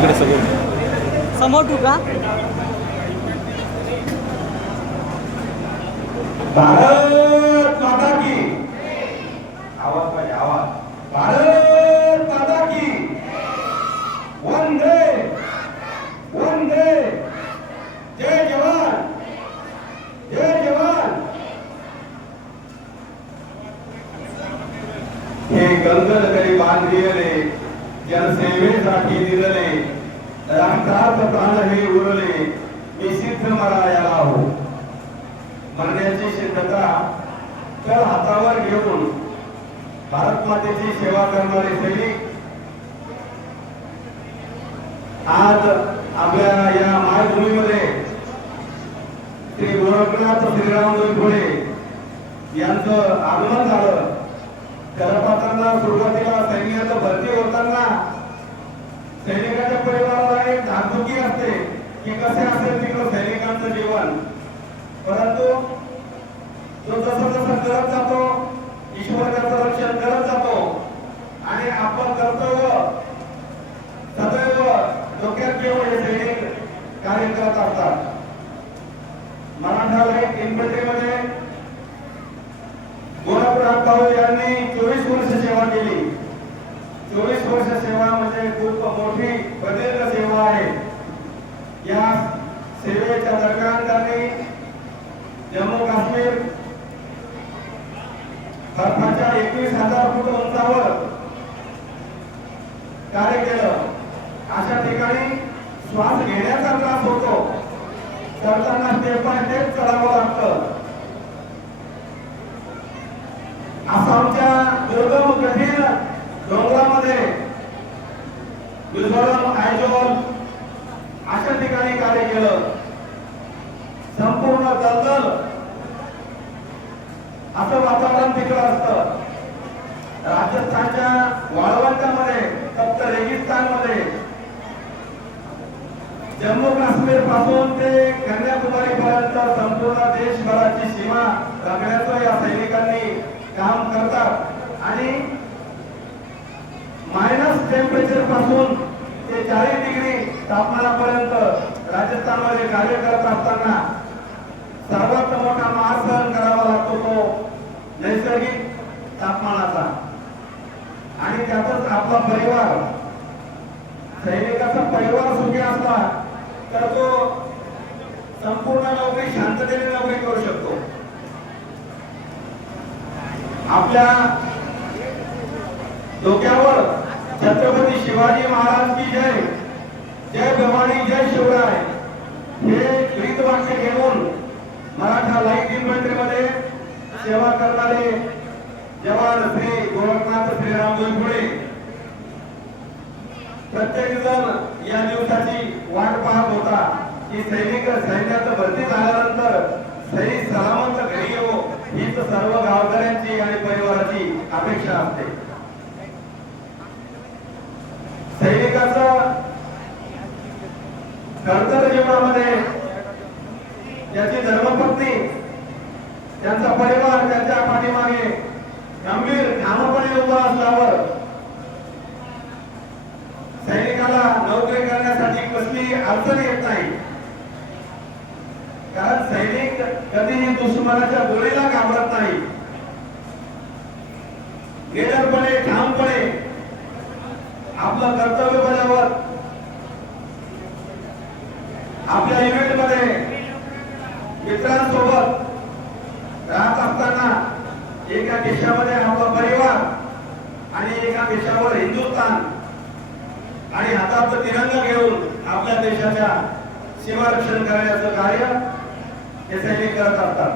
तिकडे समोर समोर ठेवू का? भारत माता की आवाज पाहिजे आवाज. भारत माता की वंदे वंदे. जय जवान जय जवान. हे गंगल करी बांधलेले जनसेवेसाठी दिलेले राष्ट्रात प्राण हे उरले मी सिद्ध मरायाला हो. मरण्याची सिद्धता तर हातावर घेऊन भारत मातेची सेवा करणारे सैनिक आज आपल्या या मायभूमीमध्ये श्री गोरखनाथ श्रीराम डोईफोडे यांचं आगमन झालं. करपात्रांना सुरुवातीला सैन्यात भरती होताना सैनिकाच्या परिवाराला एक धाकधुकी असते की कसे असेल तिकडं सैनिकांचं जीवन. परंतु तो जसं जसं करत जातो ईश्वर त्याचं रक्षण करत जातो आणि आपण कर्तव्य सदैव डोक्यात घेऊन हे सैनिक कार्य करत असतात. मराठा लाईट इन्फंट्रीमध्ये गोरखनाथ भाऊ यांनी 24 वर्ष सेवा केली. 24 वर्ष सेवा म्हणजे खूप मोठी प्रदीर्घ सेवा आहे. या सेवेच्या दरम्यान त्यांनी जम्मू काश्मीर बर्फाच्या 21,000 फूट उंचावर कार्य केलं. अशा ठिकाणी श्वास घेण्याचा त्रास होतो. चढताना स्टेप बाय स्टेप चढावं लागतं. आसामच्या दुर्गम कठीण डोंगरामध्ये मिझोरम आयजोल अशा ठिकाणी कार्य केलं. संपूर्ण दलदल असं वातावरण तिकडं असतं. राजस्थानच्या वाळवंटामध्ये फक्त रेगिस्तानमध्ये जम्मू काश्मीर पासून ते कन्याकुमारी पर्यंत संपूर्ण देशभराची सीमा राखण्याचं या सैनिकांनी काम करतात आणि मायनस टेम्परेचर पासून ते 40 डिग्री तापमानापर्यंत राजस्थानमध्ये कार्य करत असताना सर्वात मोठा मार सहन करावा लागतो तो नैसर्गिक तापमानाचा. आणि त्यातच आपला परिवार सैनिकाचा परिवार सुखी असला तर तो संपूर्ण नोकरी शांततेने नोकरी करू शकतो. आपल्या डोक्यावर छत्रपती शिवाजी महाराज की जय, जय भवानी जय शिवराय हे गीत वाक्य घेऊन मराठा लाईट इन्फंट्री मध्ये सेवा करणारे जवान श्री गोरखनाथ श्रीराम डोईफोडे प्रत्येक जण या दिवसाची वाट पाहत होता की सैनिक सैन्यात भरती झाल्यानंतर सैनिक सलामत घरी येवो हीच सर्व गावकऱ्यांची आणि परिवाराची अपेक्षा असते. सैनिकाचं खडतर जीवनामध्ये त्याची धर्मपत्नी त्यांचा परिवार त्यांच्या पाठीमागे गंभीर ठामपणे उभा असल्यावर सैनिकाला नोकरी करण्यासाठी कसली अडचण येत नाही. कारण सैनिक कधीही दुश्मनाच्या गोळीला घाबरत नाही. निडरपणे ठामपणे आपलं कर्तव्य बजावत आपल्या युनिट मध्ये मित्रांसोबत राहत असताना एका देशामध्ये आपला परिवार आणि एका देशावर हिंदुस्थान आणि हातात तिरंगा घेऊन आपल्या देशाच्या सीमा रक्षण करण्याचं कार्य हे सैनिक करत असतात.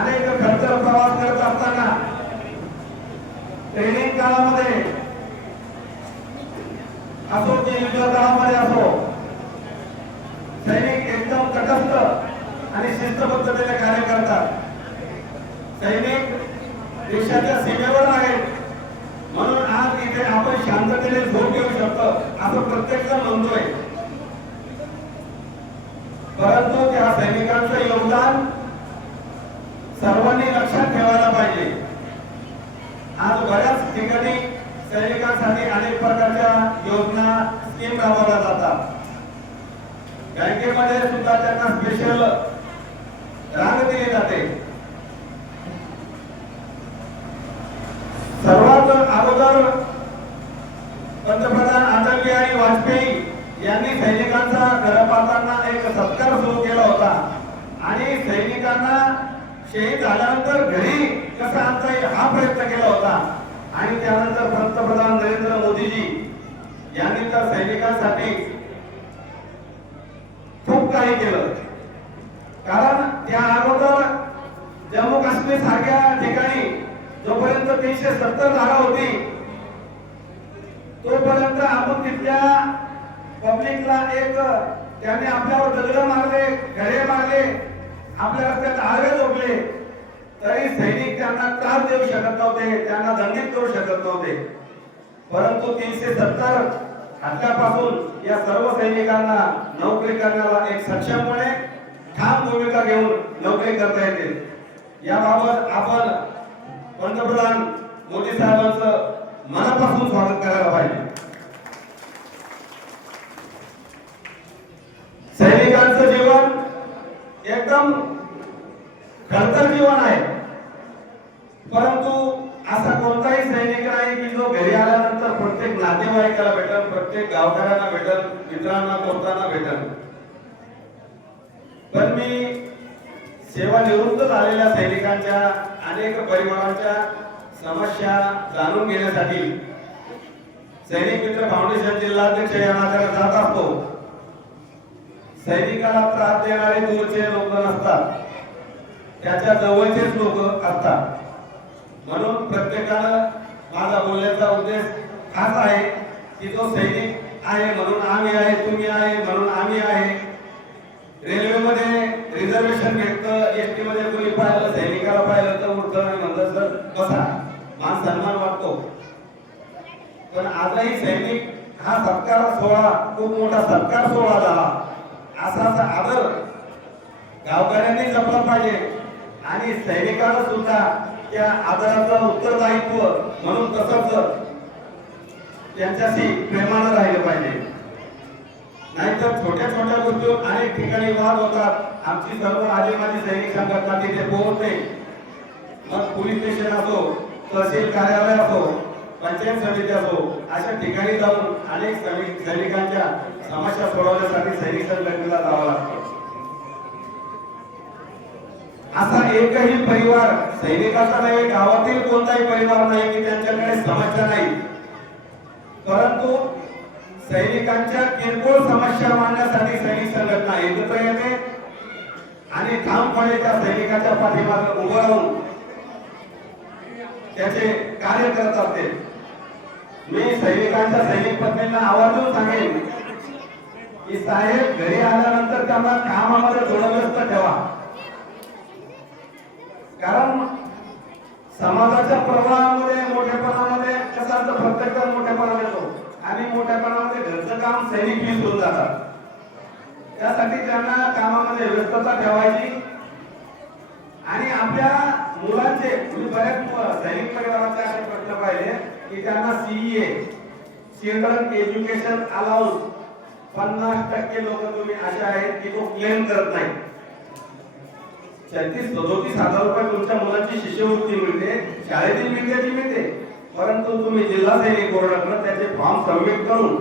अनेक खडतर प्रवास करत असताना ट्रेनिंग काळामध्ये असो की युद्ध काळामध्ये असो सैनिक एकदम तटस्थ आणि शिस्तबद्धतेने कार्य करतात. सैनिक देशाच्या सीमेवर आहेत म्हणून आज इथे आपण शांततेने झोप घेऊ शकतो असं प्रत्येक जण म्हणतोय. परंतु त्या सैनिकांचं योगदान सर्वांनी लक्षात ठेवायला पाहिजे. आज बऱ्याच ठिकाणी सैनिकांसाठी अनेक प्रकारच्या योजना स्कीम राबवल्या जातात. बँकेमध्ये सुद्धा त्यांना स्पेशल रांग दिली जाते. सर्वात अगोदर पंतप्रधान अटल बिहारी वाजपेयी यांनी सैनिकांचा घरपातांना एक सत्कार सुरू केला होता आणि सैनिकांना शहीद झाल्यानंतर घरी कसा आणता येईल हा प्रयत्न केला होता. आणि त्यानंतर पंतप्रधान नरेंद्र मोदीजी यांनी तर सैनिकांसाठी खूप काही केलं. कारण त्या अगोदर जम्मू काश्मीर सारख्या ठिकाणी जोपर्यंत 370 धारा होती तोपर्यंत आपण तिथल्या पब्लिकला एक त्यांनी आपल्यावर दगड मारले, घरे मारले, आपल्या रस्त्यात आळवे झोपले तरी सैनिक त्यांना त्रास देऊ शकत नव्हते, त्यांना दंडित करू शकत नव्हते. परंतु 370 हटल्यापासून या सर्व सैनिकांना नोकरी करण्याला एक सक्षमपणे ठाम भूमिका घेऊन नोकरी करता येते. याबाबत आपण पंतप्रधान मोदी साहेबांचं मनापासून स्वागत करायला पाहिजे. सैनिकांचं जीवन एकदम खडतर जीवन आहे. परंतु असा कोणताही सैनिक नाही की जो घरी आल्यानंतर प्रत्येक नातेवाईकाला भेटल, प्रत्येक गावकऱ्यांना भेटल, मित्रांना दोस्तांना भेटल. पण मी सेवानिवृत्त झालेल्या सैनिकांच्या अनेक परिवारांच्या समस्या जाणून घेण्यासाठी सैनिक मित्र फाउंडेशन जिल्हाध्यक्ष या नात्याने जात असतो. सैनिकाला त्रास देणारे दूरचे लोक नसतात, त्याच्या जवळचेच लोक असतात. म्हणून प्रत्येकानं माझा बोलण्याचा उद्देश हाच आहे की जो सैनिक आहे म्हणून आम्ही आहे, तुम्ही आहे म्हणून आम्ही आहे. रेल्वेमध्ये रिझर्वेशन भेटतं, एसटी मध्ये कोणी पाहिलं, सैनिकाला पाहिलं तर उठतं आणि म्हणतात सर बसा, मान सन्मान वाटतो. पण आजही सैनिक हा सत्कार सोहळा खूप मोठा सत्कार सोहळा झाला. असा आदर गावकऱ्यांनी जपला पाहिजे आणि सैनिकांना सुद्धा त्या आदराचं उत्तरदायित्व म्हणून तसंच त्यांच्याशी प्रेमानं राहिलं पाहिजे. नाहीतर छोट्या छोट्या गोष्टीवर अनेक ठिकाणी वाद होतात. आमची सर्व आधी माझी सैनिक संघटना तिथे पोहोचते. मग पोलीस स्टेशन असो, तहसील कार्यालय असो, पंचायत समिती असो, अशा ठिकाणी जाऊन अनेक सैनिकांच्या समस्या सोडवण्यासाठी सैनिक संघटनेला जावं लागतं. असा एकही परिवार सैनिकाचा नाही, गावातील कोणताही परिवार नाही की त्यांच्याकडे समस्या नाही. परंतु सैनिकांच्या किरकोळ समस्या मांडण्यासाठी सैनिक संघटना एकत्र येते आणि ठामपणे त्या सैनिकाच्या पाठीमागे उभं राहून त्याचे कार्य करत असते. मी सैनिकांच्या सैनिक पत्नींना आवर्जून सांगेन की साहेब घरी आल्यानंतर त्यांना कामामध्ये थोडं व्यस्त ठेवा. कारण समाजाच्या प्रवाहामध्ये मोठेपणामध्ये कसा प्रत्येक मोठेपणा येतो आणि मोठेपणामध्ये घरचं काम सैनिक विसरून जातात. त्यासाठी त्यांना कामामध्ये व्यस्तता ठेवायची आणि आपल्या मुलांचे बऱ्याच सैनिक परिवाराचे असे प्रश्न पाहिले की त्यांना सीईए चिल्ड्रन एज्युकेशन अलाउन्स 50% लोक तुम्ही असे आहेत की तो क्लेम करत नाही. 37,000 रुपये तुमच्या मुलाची शिष्यवृत्ती मिळते, शाळेतील विद्यार्थी मिळते. परंतु तुम्ही जिल्हा सैनिक बोर्डाकडे त्याचे फॉर्म सबमिट करून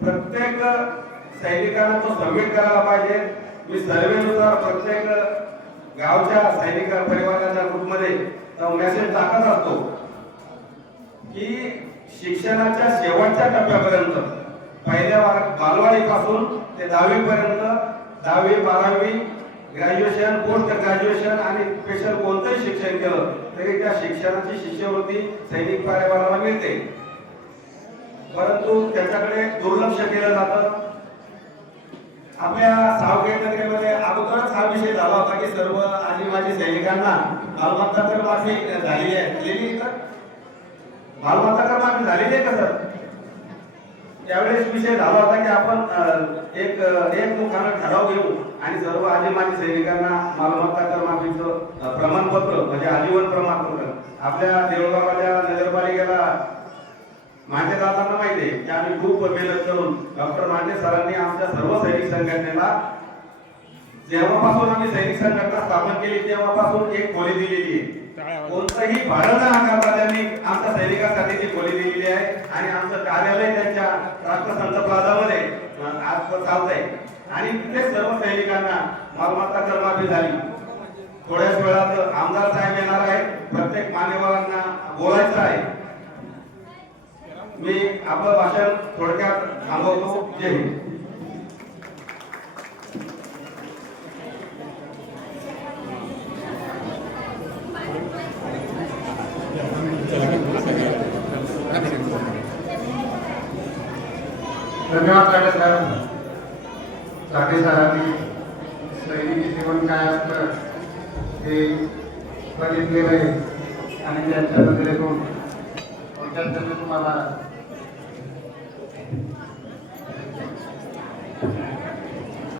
प्रत्येक सैनिकांना तो सबमिट करायला पाहिजे. मी सर्वेनुसार प्रत्येक गावच्या सैनिक परिवाराच्या ग्रुपमध्ये मेसेज टाकत असतो की शिक्षणाच्या शेवटच्या टप्प्यापर्यंत पहिल्या बालवाडीपासून ते 10वी पर्यंत 10वी 12वी ग्रॅज्युएशन, पोस्ट ग्रॅज्युएशन आणि स्पेशल कोणतंही शिक्षण केलं तरी त्या शिक्षणाची शिष्यवृत्ती सैनिक परिवाराला मिळते. परंतु त्याच्याकडे दुर्लक्ष केलं जातं. आपल्या सावखेड नगरीमध्ये अगोदरच हा विषय झाला होता की सर्व आजी माजी सैनिकांना मालमत्ता कर माफी झालेली आहे. मालमत्ता कर माफी झालेली आहे का सर? त्यावेळेस विषय झाला होता की आपण एक मुखानं ठराव घेऊ आणि सर्व आजी माजी सैनिकांना मालमत्ता कर माफीचं प्रमाणपत्र म्हणजे आजीवन प्रमाणपत्र आपल्या देऊळगावच्या नगरपालिकेला माझ्या दादांना माहिती आहे की आम्ही खूप मेहनत करून डॉक्टर मांडे सरांनी आमच्या सर्व सैनिक संघटनेला जेव्हापासून आम्ही सैनिक संघटना स्थापन केली तेव्हापासून एक खोली दिलेली आहे. कोणतंही भाडं न आकारता त्यांनी आमच्या सैनिकांसाठी ती खोली दिलेली आहे आणि आमचं कार्यालय त्यांच्या राष्ट्रसंत प्लाझामध्ये आज चालतंय आणि तिथे सर्व सैनिकांना मालमत्ता करमाफी झाली. थोड्याच वेळात आमदार साहेब येणार आहेत. प्रत्येक मान्यवरांना बोलायचं आहे. मी आपलं भाषण थोडक्यात थांबवतो. जय हिंद. धन्यवाद साहेब. साठे सरांनी सैनिकी जीवन काय असतं हे बघितलेलं आहे आणि त्यांच्या नजरेतून थोडक्यात त्यांनी तुम्हाला